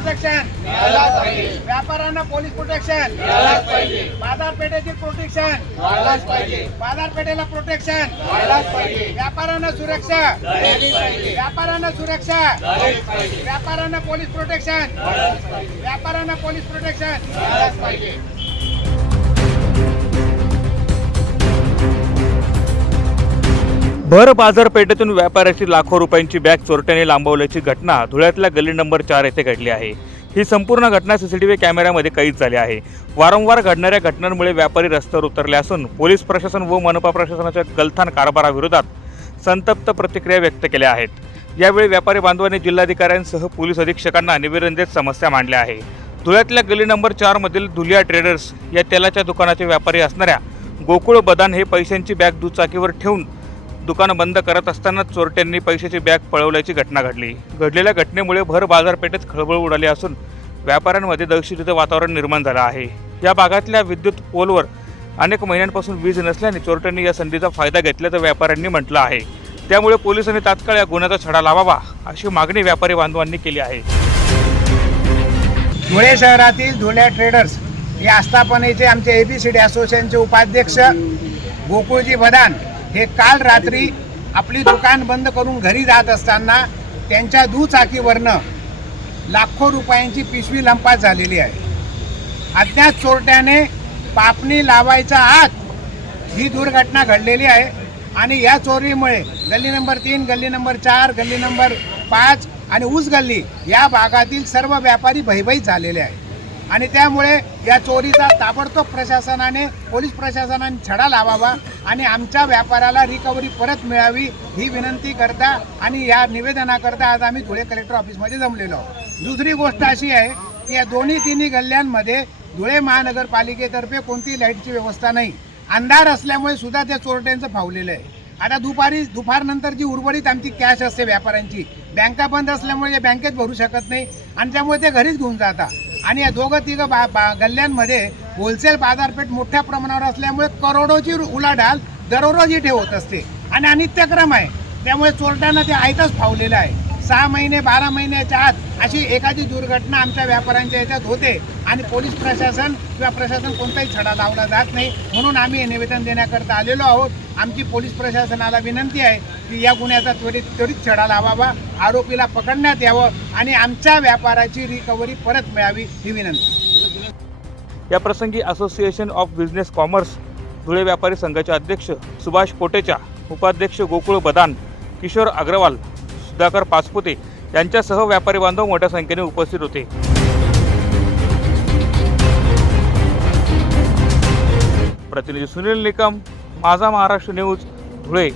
Protection व्यापाऱ्यांना police protection बाजारपेठेची protection बाजारपेठेला प्रोटेक्शन व्यापाऱ्यांना सुरक्षा. व्यापाऱ्यांना सुरक्षा. व्यापाऱ्यांना पोलीस प्रोटेक्शन व्यापाऱ्यांना पोलीस प्रोटेक्शन भर बाजारपेठेतून व्यापाऱ्याची लाखो रुपयांची बॅग चोरट्याने लांबवल्याची घटना धुळ्यातल्या गल्ली नंबर चार येथे घडली आहे. ही संपूर्ण घटना सीसीटीव्ही कॅमेऱ्यामध्ये कैद झाली आहे. वारंवार घडणाऱ्या घटनांमुळे व्यापारी रस्त्यावर उतरले असून पोलीस प्रशासन व मनपा प्रशासनाच्या गलथान कारभाराविरोधात संतप्त प्रतिक्रिया व्यक्त केल्या आहेत. यावेळी व्यापारी बांधवांनी जिल्हाधिकाऱ्यांसह पोलीस अधीक्षकांना निवेदन देत समस्या मांडल्या आहे. धुळ्यातल्या गल्ली नंबर चारमधील धुलिया ट्रेडर्स या तेलाच्या दुकानाचे व्यापारी असणाऱ्या गोकुळ बदान हे पैशांची बॅग दुचाकीवर ठेवून दुकान बंद करत असताना चोरट्यांनी पैशाची बॅग पळवल्याची घटना घडली. घडलेल्या घटनेमुळे भर बाजारपेठेत खळबळ उडाली असून व्यापाऱ्यांमध्ये दहशतीचं वातावरण निर्माण झालं आहे. या भागातल्या विद्युत पोलवर अनेक महिन्यांपासून वीज नसल्याने चोरट्यांनी या संधीचा फायदा घेतल्याचं व्यापाऱ्यांनी म्हटलं आहे. त्यामुळे पोलिसांनी तात्काळ या गुन्ह्याचा छडा लावावा अशी मागणी व्यापारी बांधवांनी केली आहे. धुळे शहरातील धुळे ट्रेडर्स या आस्थापनेचे आमचे ए बी सी डी असोसिएशनचे उपाध्यक्ष गोकुळजी भदान हे काल रात्री आपली दुकान बंद करून घरी जात असताना त्यांच्या दुचाकीवरनं लाखो रुपयांची पिशवी लंपास झालेली आहे. अज्ञात चोरट्याने पापणी लावायचा आत ही दुर्घटना घडलेली आहे आणि या चोरीमुळे गल्ली नंबर तीन गल्ली नंबर चार गल्ली नंबर पाच आणि ऊस गल्ली या भागातील सर्व व्यापारी भयभीत झालेले आहेत. आणि त्यामुळे या चोरीचा ताबडतोब प्रशासनाने पोलीस प्रशासनाने छडा लावावा आणि आमच्या व्यापाराला रिकव्हरी परत मिळावी ही विनंती करता आणि या निवेदनाकरता आज आम्ही धुळे कलेक्टर ऑफिसमध्ये जमलेलो आहोत. दुसरी गोष्ट अशी आहे की या दोन्ही तिन्ही गल्ल्यांमध्ये धुळे महानगरपालिकेतर्फे कोणती लाईटची व्यवस्था नाही. अंधार असल्यामुळे सुद्धा त्या चोरट्यांचं फावलेलं आहे. आता दुपारी दुपारनंतर जी उर्वरित आमची कॅश असते व्यापाऱ्यांची बँका बंद असल्यामुळे बँकेत भरू शकत नाही आणि त्यामुळे ते घरीच घेऊन जातात. आणि या दोघं तिघं बा बा गल्ल्यांमध्ये होलसेल बाजारपेठ मोठ्या प्रमाणावर असल्यामुळे करोडोची उलाढाल दररोज इथे होत असते. आणि अनित्यक्रम आहे. त्यामुळे चोरट्यांना ते आयतच फावलेलं आहे. सहा महिने बारा महिन्याच्या आत अशी एखादी दुर्घटना आमच्या व्यापाऱ्यांच्या याच्यात होते आणि पोलीस प्रशासन किंवा प्रशासन कोणताही छडा लावला जात नाही. म्हणून आम्ही हे निवेदन देण्याकरता आलेलो आहोत. आमची पोलीस प्रशासनाला विनंती आहे की या गुन्ह्याचा त्वरित त्वरित छडा लावावा आरोपीला पकडण्यात यावं आणि आमच्या व्यापाराची रिकव्हरी परत मिळावी ही विनंती. या प्रसंगी association of business commerce Dhule व्यापारी संघाचे अध्यक्ष सुभाष कोटेचा उपाध्यक्ष गोकुळ बदान किशोर अग्रवाल सुधाकर पासपुते यांच्यासह व्यापारी बांधव मोठ्या संख्येने उपस्थित होते. प्रतिनिधी सुनील निकम माझा महाराष्ट्र न्यूज धुळे.